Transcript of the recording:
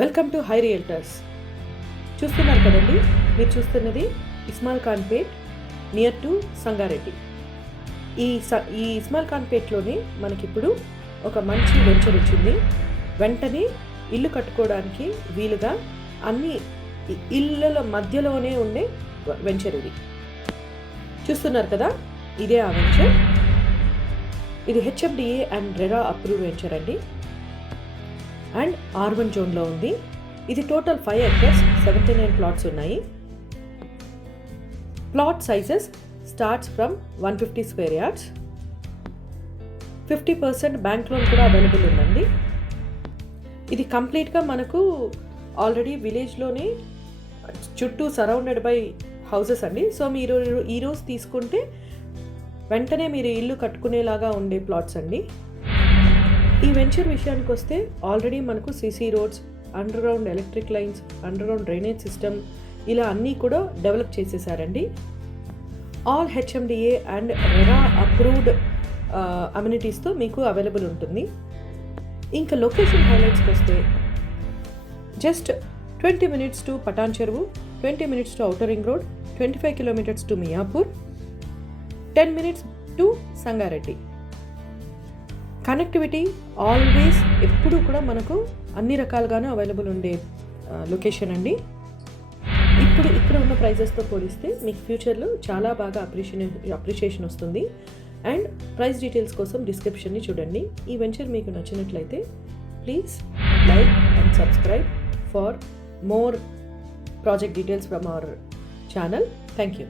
Welcome to high realtors. చూస్తున్నారు కదండి, మీరు చూస్తున్నది ఇస్మాల్ ఖాన్ పేట్ నియర్ టు సంగారెడ్డి. ఈ ఇస్మాల్ ఖాన్ పేట్లోనే మనకిప్పుడు ఒక మంచి వెంచర్ వచ్చింది. వెంటనే ఇల్లు కట్టుకోవడానికి వీలుగా అన్ని ఇళ్ళల మధ్యలోనే ఉండే వెంచర్ ఇది. చూస్తున్నారు కదా, ఇదే ఆ వెంచర్. ఇది HMDA and RERA approve venture అండి, అండ్ R1 జోన్లో ఉంది. ఇది టోటల్ 5 acres, 79 ప్లాట్స్ ఉన్నాయి. Plot sizes starts from 150 square yards. 50% bank loan కూడా అవైలబుల్ ఉందండి. ఇది కంప్లీట్గా మనకు ఆల్రెడీ విలేజ్లోనే చుట్టూ సరౌండెడ్ బై హౌసెస్ అండి. సో మీరు ఈరోజు తీసుకుంటే వెంటనే మీరు ఇల్లు కట్టుకునేలాగా ఉండే ప్లాట్స్ అండి. ఈ వెంచర్ విషయానికి వస్తే ఆల్రెడీ మనకు CC roads, underground electric lines, underground drainage system ఇలా అన్నీ కూడా డెవలప్ చేసేసారండి. All HMDA and RERA approved అమ్యూనిటీస్తో మీకు అవైలబుల్ ఉంటుంది. ఇంకా లొకేషన్ హైలైట్స్కి వస్తే జస్ట్ 20 minutes టు పటాన్ చెరువు, 20 minutes to outer ring road, 25 kilometers to Miyapur, 10 minutes to Sangareddy. Connectivity always ఎప్పుడూ కూడా మనకు అన్ని రకాలుగానే అవైలబుల్ ఉండే లొకేషన్ అండి. ఇప్పుడు ఇక్కడ ఉన్న ప్రైజెస్తో పోలిస్తే మీకు ఫ్యూచర్లో చాలా బాగా అప్రిషియేషన్ వస్తుంది. అండ్ ప్రైస్ డీటెయిల్స్ కోసం డిస్క్రిప్షన్ని చూడండి. ఈ వెంచర్ మీకు నచ్చినట్లయితే please like and subscribe for more project details from our channel. Thank you.